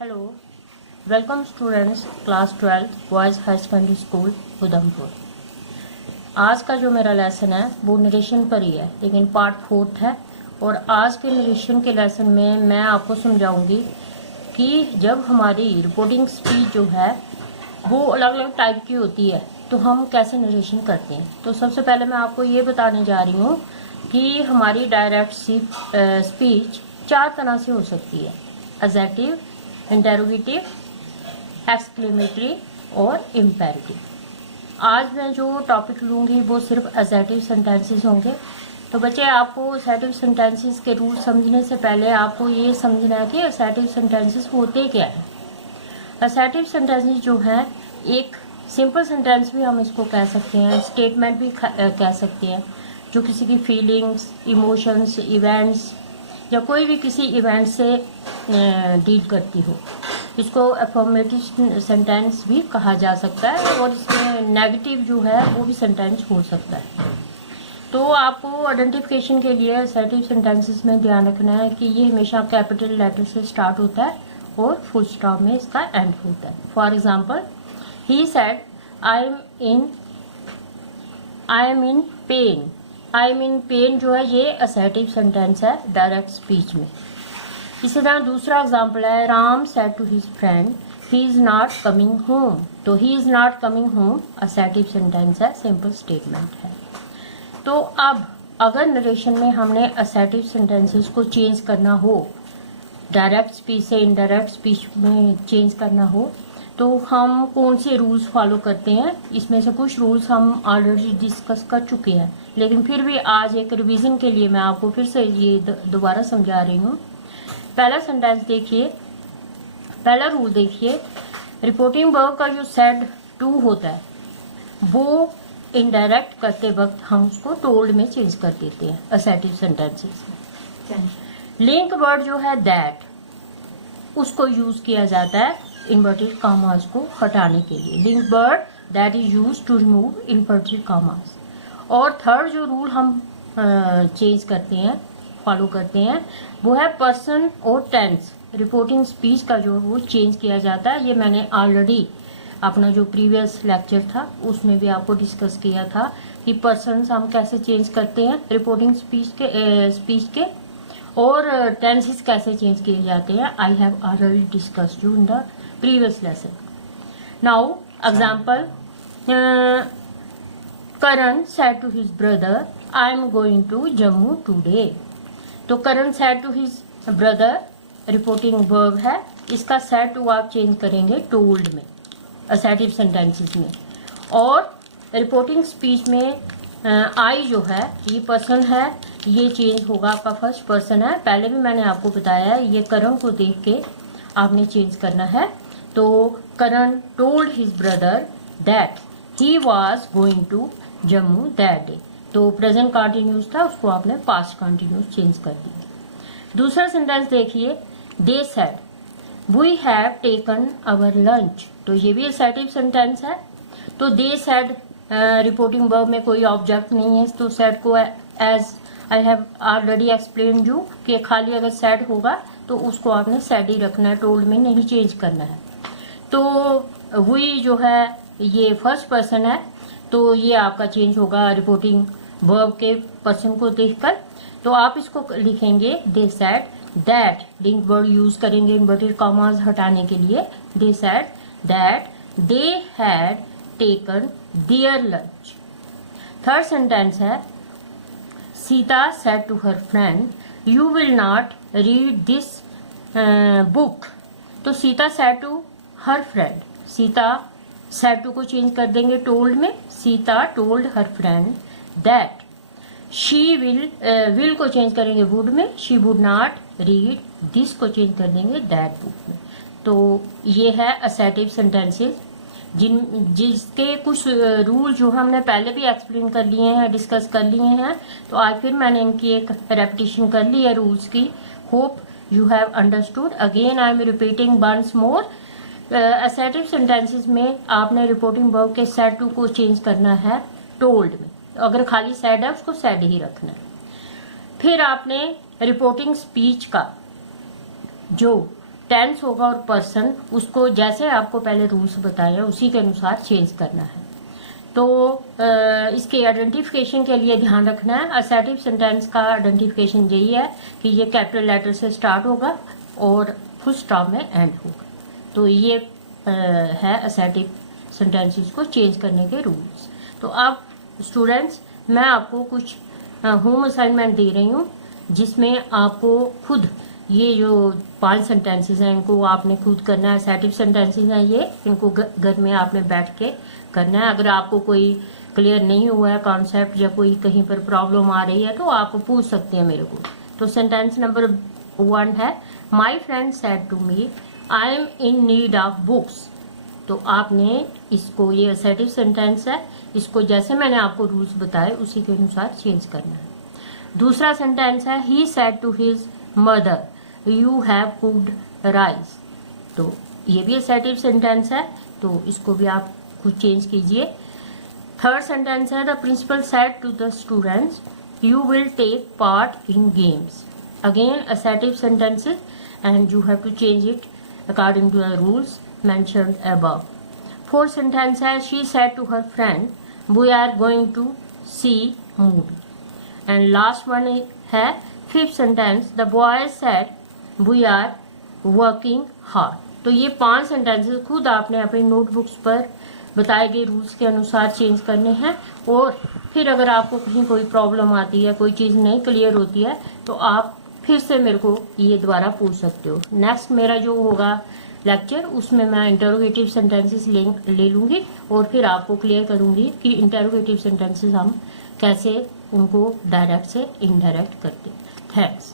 Hello, welcome students class 12 boys high secondary school Udhampur. आज का जो मेरा लेसन है वो नरेशन पर ही है, लेकिन पार्ट 4 है। और आज के नरेशन के लेसन में मैं आपको समझाऊंगी कि जब हमारी रिपोर्टिंग स्पीच जो है वो अलग अलग टाइप की होती है तो हम कैसे नरेशन करते हैं। तो सबसे पहले मैं आपको ये बताने जा रही हूँ कि हमारी डायरेक्ट स्पीच 4 तरह से हो सकती है: एजेटिव, इंटेरोगेटिव, एक्सक्लेमेटरी और इम्पेरेटिव। आज मैं जो टॉपिक लूँगी वो सिर्फ एसेटिव सेंटेंसेस होंगे। तो बच्चे, आपको एसेटिव सेंटेंसेस के रूल समझने से पहले आपको ये समझना है कि एसेटिव सेंटेंसेस होते क्या हैं। एसेटिव सेंटेंसेस जो हैं, एक सिंपल सेंटेंस भी हम इसको कह सकते हैं, स्टेटमेंट भी कह सकते हैं, जो किसी की फीलिंग्स, इमोशंस, इवेंट्स या कोई भी किसी इवेंट से डील करती हो। इसको अफर्मेटिव सेंटेंस भी कहा जा सकता है और इसमें नेगेटिव जो है वो भी सेंटेंस हो सकता है। तो आपको आइडेंटिफिकेशन के लिए एसेटिव सेंटेंसेस में ध्यान रखना है कि ये हमेशा कैपिटल लेटर से स्टार्ट होता है और फुल स्टॉप में इसका एंड होता है। For example, he said I am in pain. I am in pain जो है ये एसेटिव सेंटेंस है डायरेक्ट स्पीच में। इसी तरह दूसरा एग्जाम्पल है, Ram said to his friend he is not coming home. तो he is not coming home assertive sentence है, सिंपल स्टेटमेंट है। तो अब अगर नरेशन में हमने असेटिव सेंटेंसेस को चेंज करना हो, डायरेक्ट स्पीच से इनडायरेक्ट स्पीच में चेंज करना हो, तो हम कौन से रूल्स फॉलो करते हैं। इसमें से कुछ रूल्स हम ऑलरेडी डिस्कस कर चुके हैं, लेकिन फिर भी आज एक रिवीजन के लिए मैं आपको फिर से ये दोबारा समझा रही हूँ। पहला सेंटेंस देखिए, पहला रूल देखिए, रिपोर्टिंग वर्ब का जो सेड टू होता है वो इनडायरेक्ट करते वक्त हम उसको टोल्ड में चेंज कर देते हैं असेटिव सेंटेंसेस में। लिंक वर्ड जो है दैट, उसको यूज किया जाता है इन्वर्टेड कॉमास को हटाने के लिए। Link word that is use to remove inverted commas. और थर्ड जो रूल हम चेंज करते हैं, फॉलो करते हैं, वो है पर्सन और टेंस। रिपोर्टिंग स्पीच का जो वो चेंज किया जाता है, ये मैंने ऑलरेडी अपना जो प्रीवियस लेक्चर था उसमें भी आपको डिस्कस किया था कि पर्सन्स हम कैसे चेंज करते हैं रिपोर्टिंग स्पीच के और टेंसेस कैसे चेंज किए जाते हैं। I have already discussed you in the previous lesson. Now example, Karan said to his brother I am going to Jammu today. तो Karan said to his brother reporting verb है, इसका सेड टू आप चेंज करेंगे told में assertive sentences में। और reporting speech में आई जो है ये पर्सन है, ये चेंज होगा, आपका फर्स्ट पर्सन है। पहले भी मैंने आपको बताया है, ये करण को देख के आपने चेंज करना है। तो Karan told his brother that he was going to Jammu that day. तो प्रेजेंट कंटिन्यूस था, उसको आपने पास्ट कंटिन्यूस चेंज कर दिया। दूसरा सेंटेंस देखिए, they said we have taken our lunch. तो ये भी एसेटिव सेंटेंस है। तो दे सेड रिपोर्टिंग वर्ब में कोई ऑब्जेक्ट नहीं है, तो सेड को as I have already explain you कि खाली अगर सेड होगा तो उसको आपने सेड ही रखना है, टोल्ड में नहीं चेंज करना है। तो वी जो है ये फर्स्ट पर्सन है, तो ये आपका चेंज होगा रिपोर्टिंग वर्ब के पर्सन को देखकर। तो आप इसको लिखेंगे they said that, link word use करेंगे इन्वर्टेड कॉमास हटाने के लिए। They said that they had taken their lunch. Third sentence है, Sita said to her friend you will not read this book. तो Sita said to her friend, Sita said to को change कर देंगे told में। Sita told her friend that she will को change करेंगे would में, she would not read this को change कर देंगे दैट बुक में। तो ये है असेटिव सेंटेंसेस जिसके कुछ रूल जो हमने पहले भी एक्सप्लेन कर लिए हैं, डिस्कस कर लिए हैं। तो आज फिर मैंने इनकी एक रेपिटेशन कर ली है रूल्स की। Hope you have understood. Again I am repeating once more. Assertive sentences में आपने रिपोर्टिंग वर्ब के सेड टू को चेंज करना है टोल्ड में। अगर खाली सेड है उसको सेड ही रखना है। फिर आपने रिपोर्टिंग स्पीच का जो टेंस होगा और पर्सन, उसको जैसे आपको पहले रूल्स बताए उसी के अनुसार चेंज करना है। तो इसके आइडेंटिफिकेशन के लिए ध्यान रखना है। असर्टिव सेंटेंस का आइडेंटिफिकेशन यही है कि ये कैपिटल लेटर से स्टार्ट होगा और फुल स्टॉप में एंड होगा। तो ये है असर्टिव सेंटेंसेस को चेंज करने के रूल्स। तो अब स्टूडेंट्स, मैं आपको कुछ होम असाइनमेंट दे रही हूँ जिसमें आपको खुद ये जो 5 सेंटेंसेस हैं इनको आपने खुद करना है। असर्टिव सेंटेंसेस हैं ये, इनको घर में आपने बैठ के करना है। अगर आपको कोई क्लियर नहीं हुआ है कॉन्सेप्ट या कोई कहीं पर प्रॉब्लम आ रही है तो आप पूछ सकते हैं मेरे को। तो सेंटेंस नंबर 1 है, my friend said to me I am in need of books. तो आपने इसको, ये असर्टिव सेंटेंस है, इसको जैसे मैंने आपको रूल्स बताए उसी के अनुसार चेंज करना है। दूसरा सेंटेंस है, he said to his mother you have cooked rice. तो ये भी असर्टिव सेंटेंस है, तो इसको भी आप कुछ चेंज कीजिए। थर्ड सेंटेंस है, the principal said to the students you will take part in games. Again assertive sentences and you have to change it according to the rules mentioned above. Fourth sentence है, she said to her friend we are going to see movie. And last one है, fifth sentence, the boy said we are working hard. तो ये 5 sentences खुद आपने अपनी notebooks पर बताए गए रूल्स के अनुसार चेंज करने हैं। और फिर अगर आपको कहीं कोई प्रॉब्लम आती है, कोई चीज़ नहीं क्लियर होती है, तो आप फिर से मेरे को ये दोबारा पूछ सकते हो। नेक्स्ट मेरा जो होगा लेक्चर, उसमें मैं इंटरोगेटिव सेंटेंसेस ले लूँगी और फिर आपको क्लियर करूँगी कि इंटरोगेटिव सेंटेंसेस हम कैसे उनको डायरेक्ट से इनडायरेक्ट करते हैं। थैंक्स।